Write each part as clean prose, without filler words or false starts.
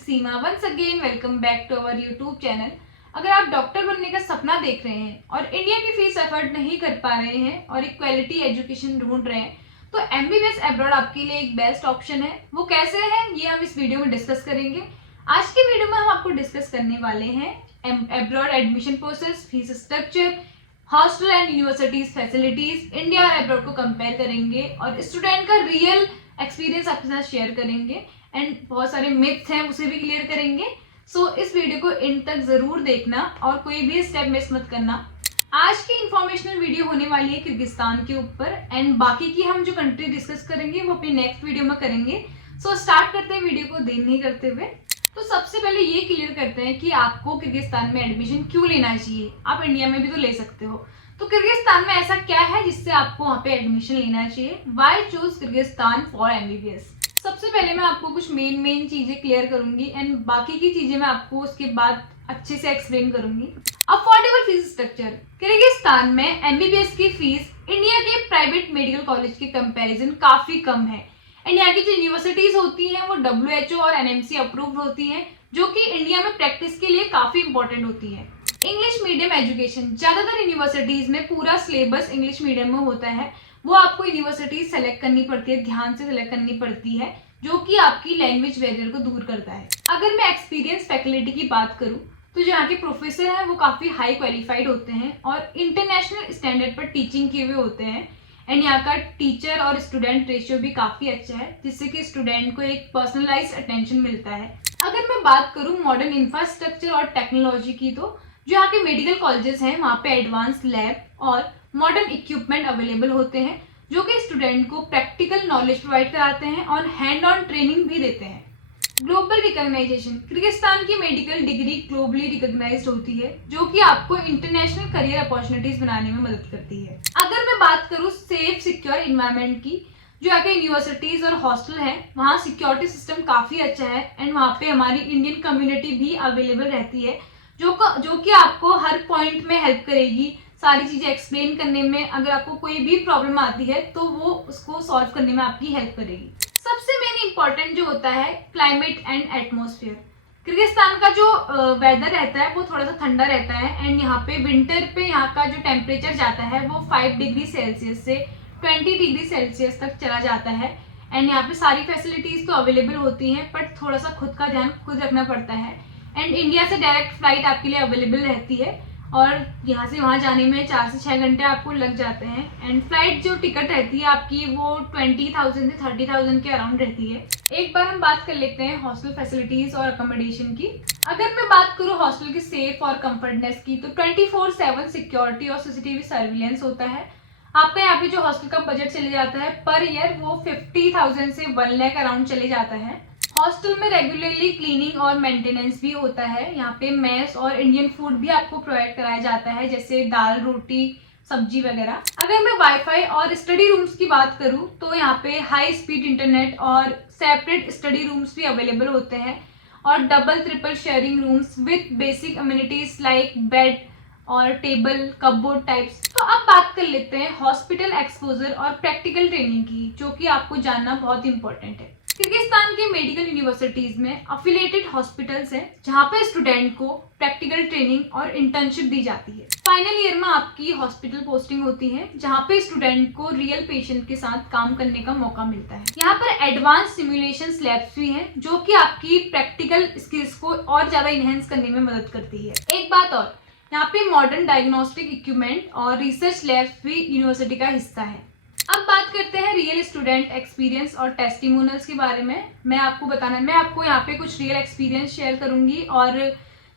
Seema once again welcome back to our YouTube channel. अगर आप doctor बनने का सपना देख रहे हैं और इंडिया की फीस अफोर्ड नहीं कर पा रहे हैं और एक क्वालिटी एजुकेशन ढूंढ रहे हैं तो एमबीबीएस अब्रॉड आपके लिए एक बेस्ट ऑप्शन है। वो कैसे है ये हम इस वीडियो में डिस्कस करेंगे। आज की वीडियो में हम आपको डिस्कस करने वाले हैं abroad admission process, fees structure, hostel and universities facilities, India और अब्रॉड को कंपेयर करेंगे और स्टूडेंट का रियल एक्सपीरियंस आपके साथ शेयर करेंगे एंड बहुत सारे मिथ्स हैं उसे भी क्लियर करेंगे। सो इस वीडियो को एंड तक जरूर देखना और कोई भी स्टेप मिस मत करना। आज की इंफॉर्मेशनल वीडियो होने वाली है किर्गिस्तान के ऊपर एंड बाकी की हम जो कंट्री डिस्कस करेंगे वो अपनी नेक्स्ट वीडियो में करेंगे। सो स्टार्ट करते हैं वीडियो को देर नहीं करते हुए। तो सबसे पहले ये क्लियर करते हैं कि आपको किर्गिस्तान में एडमिशन क्यों लेना चाहिए। आप इंडिया में भी तो ले सकते हो, तो किर्गिस्तान में ऐसा क्या है जिससे आपको वहाँ पे एडमिशन लेना चाहिए। Why choose Kyrgyzstan for MBBS. सबसे पहले मैं आपको कुछ मेन चीजें क्लियर करूंगी एंड बाकी की चीजें मैं आपको उसके बाद अच्छे से एक्सप्लेन करूंगी। Affordable fees structure. किर्गिस्तान में एमबीबीएस की फीस इंडिया के प्राइवेट मेडिकल कॉलेज के कंपैरिजन काफी कम है एंड यहाँ की जो यूनिवर्सिटीज होती हैं वो WHO और NMC अप्रूव्ड होती हैं, जो कि इंडिया में प्रैक्टिस के लिए काफी इंपॉर्टेंट होती है। English medium education. ज्यादातर यूनिवर्सिटीज में पूरा सिलेबस इंग्लिश मीडियम में होता है। वो आपको यूनिवर्सिटीज सेलेक्ट करनी पड़ती है, ध्यान से सेलेक्ट करनी पड़ती है, जो कि आपकी लैंग्वेज बैरियर को दूर करता है। अगर मैं एक्सपीरियंस फैकल्टी की बात करूं तो जो यहाँ के प्रोफेसर हैं वो काफी हाई क्वालिफाइड होते हैं और इंटरनेशनल स्टैंडर्ड पर टीचिंग किए हुए होते हैं एंड यहाँ का टीचर और स्टूडेंट रेशियो भी काफी अच्छा है, जिससे कि स्टूडेंट को एक पर्सनलाइज्ड अटेंशन मिलता है। अगर मैं बात करूं मॉडर्न इंफ्रास्ट्रक्चर और टेक्नोलॉजी की, तो जो यहाँ के मेडिकल कॉलेजेस हैं वहाँ पे एडवांस लैब और मॉडर्न इक्विपमेंट अवेलेबल होते हैं, जो कि स्टूडेंट को प्रैक्टिकल नॉलेज प्रोवाइड कराते हैं और हैंड ऑन ट्रेनिंग भी देते हैं। Global recognition. किर्गिस्तान की मेडिकल डिग्री ग्लोबली रिकॉग्नाइज्ड होती है, जो कि आपको इंटरनेशनल करियर अपॉर्चुनिटीज बनाने में मदद करती है। अगर मैं बात करूँ सेफ सिक्योर इन्वायरमेंट की, जो यहाँ के यूनिवर्सिटीज और हॉस्टल है वहाँ सिक्योरिटी सिस्टम काफी अच्छा है एंड वहाँ पे हमारी इंडियन कम्युनिटी भी अवेलेबल रहती है, जो कि आपको हर पॉइंट में हेल्प करेगी सारी चीजें एक्सप्लेन करने में। अगर आपको कोई भी प्रॉब्लम आती है तो वो उसको सॉल्व करने में आपकी हेल्प करेगी। सबसे मेन इंपॉर्टेंट जो होता है क्लाइमेट एंड एटमॉस्फेयर। किर्गिस्तान का जो वेदर रहता है वो थोड़ा सा ठंडा रहता है एंड यहाँ पे विंटर पे यहाँ का जो टेम्परेचर जाता है वो 5 डिग्री सेल्सियस से 20 डिग्री सेल्सियस तक चला जाता है एंड यहाँ पे सारी फैसिलिटीज तो अवेलेबल होती हैं, बट थोड़ा सा खुद का ध्यान खुद रखना पड़ता है। एंड इंडिया से डायरेक्ट फ्लाइट आपके लिए अवेलेबल रहती है और यहाँ से वहाँ जाने में 4 से 6 घंटे आपको लग जाते हैं एंड फ्लाइट जो टिकट रहती है आपकी वो 20,000 से 30,000 के अराउंड रहती है। एक बार हम बात कर लेते हैं हॉस्टल फैसिलिटीज और अकोमोडेशन की। अगर मैं बात करूँ हॉस्टल की सेफ और कंफर्टनेस की, तो 24/7 सिक्योरिटी और CCTV सर्विलेंस होता है। आपका यहाँ पे जो हॉस्टल का बजट चले जाता है पर ईयर वो 50,000 से 1 लाख अराउंड चले जाता है। हॉस्टल में रेगुलरली क्लीनिंग और मेंटेनेंस भी होता है। यहाँ पे मेस और इंडियन फूड भी आपको प्रोवाइड कराया जाता है, जैसे दाल, रोटी, सब्जी वगैरह। अगर मैं वाईफाई और स्टडी रूम्स की बात करूँ तो यहाँ पे हाई स्पीड इंटरनेट और सेपरेट स्टडी रूम्स भी अवेलेबल होते हैं और double triple sharing rooms with basic amenities like bed और टेबल, कपबोर्ड टाइप्स। तो अब बात कर लेते हैं हॉस्पिटल एक्सपोजर और प्रैक्टिकल ट्रेनिंग की, जो कि आपको जानना बहुत इंपॉर्टेंट है। किर्गिस्तान के मेडिकल यूनिवर्सिटीज में अफिलिएटेड हॉस्पिटल्स हैं, जहाँ पे स्टूडेंट को प्रैक्टिकल ट्रेनिंग और इंटर्नशिप दी जाती है। फाइनल ईयर में आपकी हॉस्पिटल पोस्टिंग होती है, जहाँ पे स्टूडेंट को रियल पेशेंट के साथ काम करने का मौका मिलता है। यहाँ पर एडवांस सिमुलेशन लैब्स भी हैं, जो कि आपकी प्रैक्टिकल स्किल्स को और ज्यादा इनहेंस करने में मदद करती है। एक बात और, यहाँ पे मॉडर्न डायग्नोस्टिक इक्विपमेंट और रिसर्च लैब्स भी यूनिवर्सिटी का हिस्सा है। अब बात करते हैं रियल स्टूडेंट एक्सपीरियंस और टेस्टिमोनियल्स के बारे में। मैं आपको यहाँ पे कुछ रियल एक्सपीरियंस शेयर करूंगी और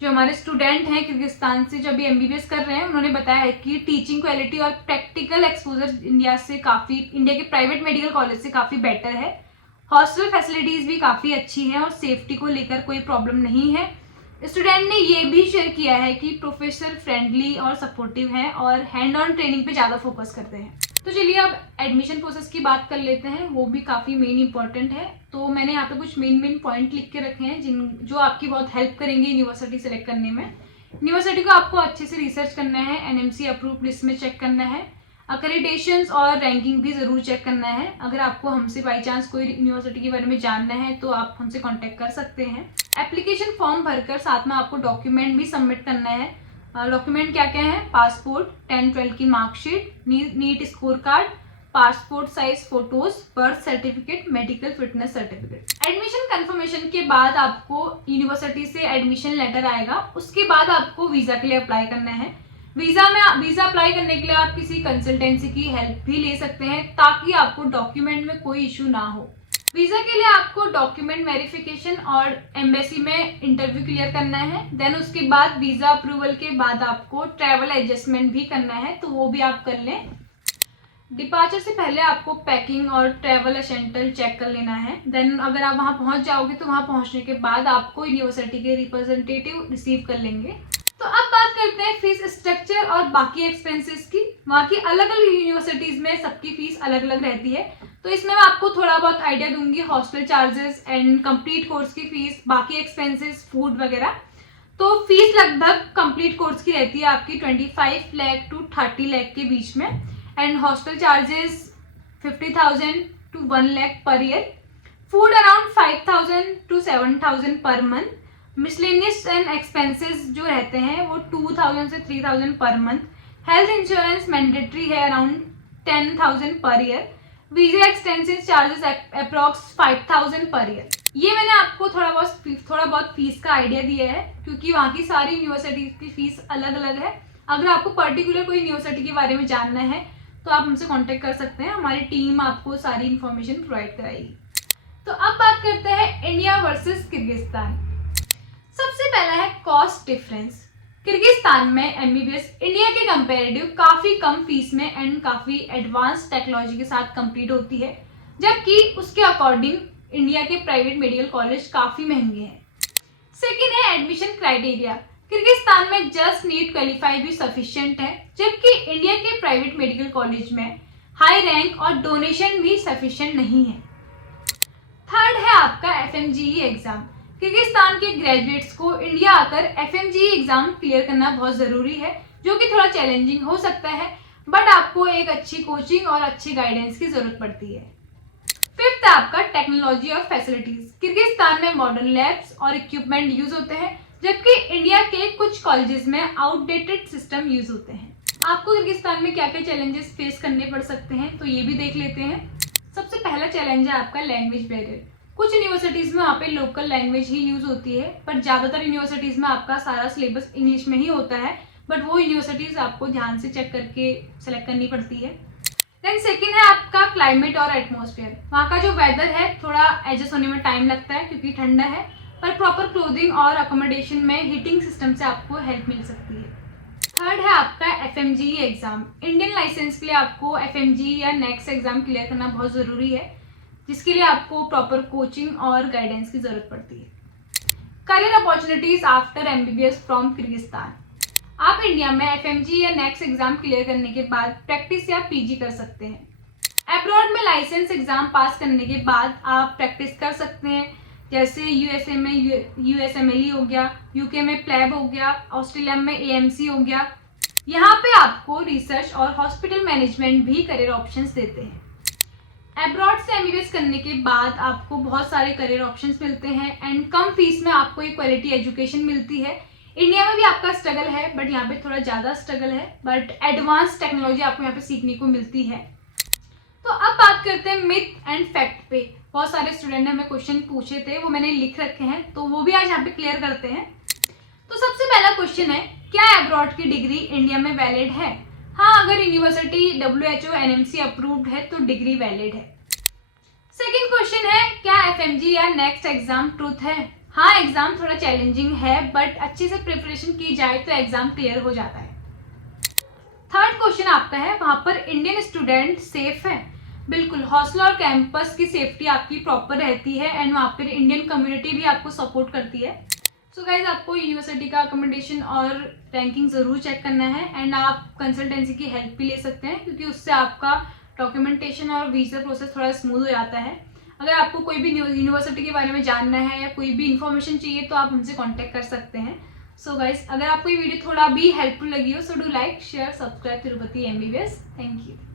जो हमारे स्टूडेंट हैं किर्गिस्तान से जो अभी एमबीबीएस कर रहे हैं उन्होंने बताया है कि टीचिंग क्वालिटी और प्रैक्टिकल एक्सपोजर इंडिया के प्राइवेट मेडिकल कॉलेज से काफी बेटर है। हॉस्टल फैसिलिटीज भी काफी अच्छी है और सेफ्टी को लेकर कोई प्रॉब्लम नहीं है। स्टूडेंट ने ये भी शेयर किया है कि प्रोफेसर फ्रेंडली और सपोर्टिव हैं और हैंड ऑन ट्रेनिंग पे ज़्यादा फोकस करते हैं। तो चलिए अब एडमिशन प्रोसेस की बात कर लेते हैं, वो भी काफ़ी मेन इंपॉर्टेंट है। तो मैंने यहाँ पे कुछ मेन पॉइंट लिख के रखे हैं जो आपकी बहुत हेल्प करेंगे यूनिवर्सिटी सेलेक्ट करने में। यूनिवर्सिटी को आपको अच्छे से रिसर्च करना है, NMC अप्रूव्ड लिस्ट में चेक करना है। अक्रेडिटेशंस और रैंकिंग भी ज़रूर चेक करना है। अगर आपको हमसे बाई चांस कोई यूनिवर्सिटी के बारे में जानना है तो आप हमसे कांटेक्ट कर सकते हैं। एप्लीकेशन फॉर्म भरकर साथ में आपको डॉक्यूमेंट भी सबमिट करना है। डॉक्यूमेंट क्या क्या है? पासपोर्ट, 10-12 की marksheet, NEET score card, passport size photos, birth certificate, medical fitness certificate. Admission confirmation के बाद आपको यूनिवर्सिटी से एडमिशन लेटर आएगा। उसके बाद आपको वीज़ा के लिए अप्लाई करना है। वीज़ा अप्लाई करने के लिए आप किसी कंसल्टेंसी की हेल्प भी ले सकते हैं ताकि आपको डॉक्यूमेंट में कोई इशू ना हो। वीज़ा के लिए आपको डॉक्यूमेंट वेरिफिकेशन और एम्बेसी में इंटरव्यू क्लियर करना है। देन उसके बाद वीज़ा अप्रूवल के बाद आपको ट्रैवल एडजस्टमेंट भी करना है, तो वो भी आप कर लें। डिपार्चर से पहले आपको पैकिंग और ट्रैवल एसेंशियल चेक कर लेना है। देन अगर आप वहाँ पहुँच जाओगे तो वहाँ पहुँचने के बाद आपको यूनिवर्सिटी के रिप्रेजेंटेटिव रिसीव कर लेंगे। तो अब बात करते हैं फीस स्ट्रक्चर और बाकी एक्सपेंसेस की। वहाँ की अलग अलग यूनिवर्सिटीज़ में सबकी फीस अलग अलग रहती है, तो इसमें मैं आपको थोड़ा बहुत आइडिया दूंगी। Hostel charges and complete course की फीस, बाकी एक्सपेंसेस, फूड वगैरह। तो फीस लगभग कंप्लीट कोर्स की रहती है आपकी 25 लाख टू 30 लाख के बीच में, and hostel charges 50,000 to 1 lakh per year, food around 5,000 to 7,000 per month, miscellaneous and expenses जो रहते हैं वो 2,000 से 3,000 per month, health insurance mandatory है around 10,000 per year, visa extensive charges approx 5,000 per year. ये मैंने आपको थोड़ा बहुत फीस का आइडिया दिया है क्योंकि वहाँ की सारी यूनिवर्सिटी की फीस अलग अलग है। अगर आपको पर्टिकुलर कोई यूनिवर्सिटी के बारे में जानना है तो आप हमसे कांटेक्ट कर सकते हैं, हमारी टीम आपको सारी इन्फॉर्मेशन प्रोवाइड कराएगी। तो अब बात करते हैं इंडिया वर्सेस किर्गिस्तान। सबसे पहला है कॉस्ट डिफरेंस। किर्गिस्तान में एमबीबीएस इंडिया के कंपैरेटिव काफ़ी कम फीस में एंड काफ़ी एडवांस टेक्नोलॉजी के साथ कंप्लीट होती है, जबकि उसके अकॉर्डिंग इंडिया के प्राइवेट मेडिकल कॉलेज काफ़ी महंगे हैं। सेकेंड है एडमिशन क्राइटेरिया। किर्गिस्तान में जस्ट नीट क्वालिफाई भी सफिशिएंट है, जबकि इंडिया के प्राइवेट मेडिकल कॉलेज में हाई रैंक और डोनेशन भी सफिशिएंट नहीं है। थर्ड है आपका एफएमजीई एग्जाम। किर्गिस्तान के ग्रेजुएट्स को इंडिया आकर एफएमजीई एग्जाम क्लियर करना बहुत ज़रूरी है, जो कि थोड़ा चैलेंजिंग हो सकता है, बट आपको एक अच्छी कोचिंग और अच्छी गाइडेंस की ज़रूरत पड़ती है। फिफ्थ है आपका टेक्नोलॉजी और फैसिलिटीज़। किर्गिस्तान में मॉडर्न लैब्स और इक्विपमेंट यूज़ होते हैं, जबकि इंडिया के कुछ कॉलेजेस में आउटडेटेड सिस्टम यूज़ होते हैं। आपको किर्गिस्तान में क्या क्या चैलेंजेस फेस करने पड़ सकते हैं तो ये भी देख लेते हैं। सबसे पहला चैलेंज है आपका लैंग्वेज बैरियर। कुछ यूनिवर्सिटीज़ में वहाँ पे लोकल लैंग्वेज ही यूज़ होती है, पर ज़्यादातर यूनिवर्सिटीज़ में आपका सारा सिलेबस इंग्लिश में ही होता है, बट वो यूनिवर्सिटीज़ आपको ध्यान से चेक करके सेलेक्ट करनी पड़ती है। देन सेकेंड है आपका क्लाइमेट और एटमॉस्फेयर। वहाँ का जो वेदर है थोड़ा एडजस्ट होने में टाइम लगता है क्योंकि ठंडा है, पर प्रॉपर क्लोथिंग और अकोमोडेशन में हीटिंग सिस्टम से आपको हेल्प मिल सकती है। थर्ड है आपका एफएमजीई एग्जाम। इंडियन लाइसेंस के लिए आपको एफएमजीई या नेक्स्ट एग्जाम क्लियर करना बहुत ज़रूरी है, जिसके लिए आपको प्रॉपर कोचिंग और गाइडेंस की ज़रूरत पड़ती है। Career opportunities after MBBS from Kyrgyzstan. आप इंडिया में एफएमजी या नेक्स्ट एग्जाम क्लियर करने के बाद प्रैक्टिस या पीजी कर सकते हैं। अब्रॉड में लाइसेंस एग्जाम पास करने के बाद आप प्रैक्टिस कर सकते हैं, जैसे यूएसए में यूएसएमएलई हो गया, यूके में प्लैब हो गया, ऑस्ट्रेलिया में एएमसी हो गया। यहाँ पे आपको रिसर्च और हॉस्पिटल मैनेजमेंट भी करियर ऑप्शंस देते हैं। अब्रॉड से एमबीबीएस करने के बाद आपको बहुत सारे करियर ऑप्शंस मिलते हैं एंड कम फीस में आपको एक क्वालिटी एजुकेशन मिलती है। इंडिया में भी आपका स्ट्रगल है, बट यहाँ पे थोड़ा ज़्यादा स्ट्रगल है, बट एडवांस टेक्नोलॉजी आपको यहाँ पे सीखने को मिलती है। तो अब बात करते हैं मिथ एंड फैक्ट पे। बहुत सारे स्टूडेंट ने हमें क्वेश्चन पूछे थे, वो मैंने लिख रखे हैं, तो वो भी आज यहाँ पे क्लियर करते हैं। तो सबसे पहला क्वेश्चन है, क्या अब्रॉड की डिग्री इंडिया में वैलिड है? हाँ, अगर यूनिवर्सिटी WHO NMC अप्रूव्ड है तो डिग्री वैलिड है। सेकेंड क्वेश्चन है, क्या एफएमजी या नेक्स्ट एग्जाम ट्रूथ है? हाँ, एग्जाम थोड़ा चैलेंजिंग है, बट अच्छे से प्रिपरेशन की जाए तो एग्जाम क्लियर हो जाता है। थर्ड क्वेश्चन आपका है, वहाँ पर इंडियन स्टूडेंट सेफ है? बिल्कुल, हॉस्टल और कैंपस की सेफ्टी आपकी प्रॉपर रहती है एंड वहाँ पर इंडियन कम्युनिटी भी आपको सपोर्ट करती है। सो गाइज, आपको यूनिवर्सिटी का अकोमोडेशन और रैंकिंग ज़रूर चेक करना है एंड आप कंसल्टेंसी की हेल्प भी ले सकते हैं, क्योंकि उससे आपका डॉक्यूमेंटेशन और वीज़ा प्रोसेस थोड़ा स्मूथ हो जाता है। अगर आपको कोई भी यूनिवर्सिटी के बारे में जानना है या कोई भी इन्फॉर्मेशन चाहिए तो आप हमसे कांटेक्ट कर सकते हैं। सो गाइज, अगर आपको ये वीडियो थोड़ा भी हेल्पफुल लगी हो, so do like, share, subscribe Tirupati MBBS। Thank you.